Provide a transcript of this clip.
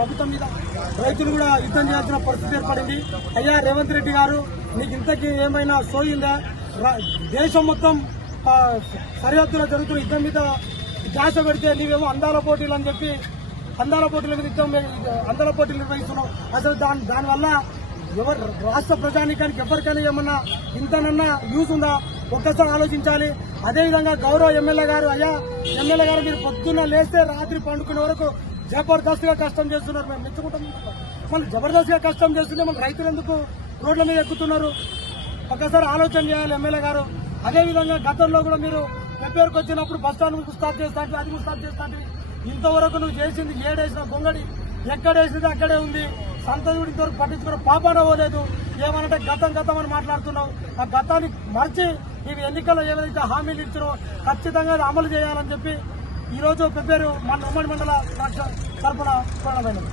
ప్రభుత్వం మీద రైతులు కూడా యుద్ధం చేయాల్సిన పరిస్థితి ఏర్పడింది. అయ్యా రేవంత్ రెడ్డి గారు, నీకు ఇంతకీ ఏమైనా సోయిందా? దేశం మొత్తం సరిహద్దులో జరుగుతున్న యుద్ధం మీద ధ్యాస పెడితే నీవేమో అందాల పోటీలు అని చెప్పి అందాల పోటీల మీద అందాల పోటీలు నిర్వహిస్తున్నావు. అసలు దానివల్ల ఎవరు రాష్ట్ర ప్రజానీకానికి ఎవరికైనా ఏమన్నా ఇంతనన్నా యూజ్ ఉందా? ఒక్కసారి ఆలోచించాలి. అదేవిధంగా గౌరవ ఎమ్మెల్యే గారు, అయ్యా ఎమ్మెల్యే గారు, మీరు పొద్దున్న లేస్తే రాత్రి పండుకునే వరకు జబర్దస్త్ గా కష్టం చేస్తున్నారు. మేము మెచ్చుకుంటాం. మళ్ళీ జబర్దస్త్ గా కష్టం చేస్తుంటే మన రైతులు ఎందుకు రోడ్ల మీద ఎక్కుతున్నారు? ఒక్కసారి ఆలోచన చేయాలి ఎమ్మెల్యే గారు. అదేవిధంగా గతంలో కూడా మీరు పెప్పేరుకు వచ్చినప్పుడు బస్టాండ్ స్టాప్ చేస్తా, అది కూడా స్టాప్ చేస్తా. ఇంతవరకు నువ్వు చేసింది ఏడేసిన గొంగడి ఎక్కడేసింది అక్కడే ఉంది. సంతోషుడు ఇంతవరకు పట్టించుకున్న పాపాన పోలేదు. ఏమనంటే గతం అని మాట్లాడుతున్నావు. ఆ గతాన్ని మర్చి నీవు ఎన్నికల్లో ఏదైతే హామీలు ఇచ్చినో ఖచ్చితంగా అమలు చేయాలని చెప్పి ఈరోజు పెప్పేరు ఉమ్మడి మండల తరఫున పోరాడమైనది.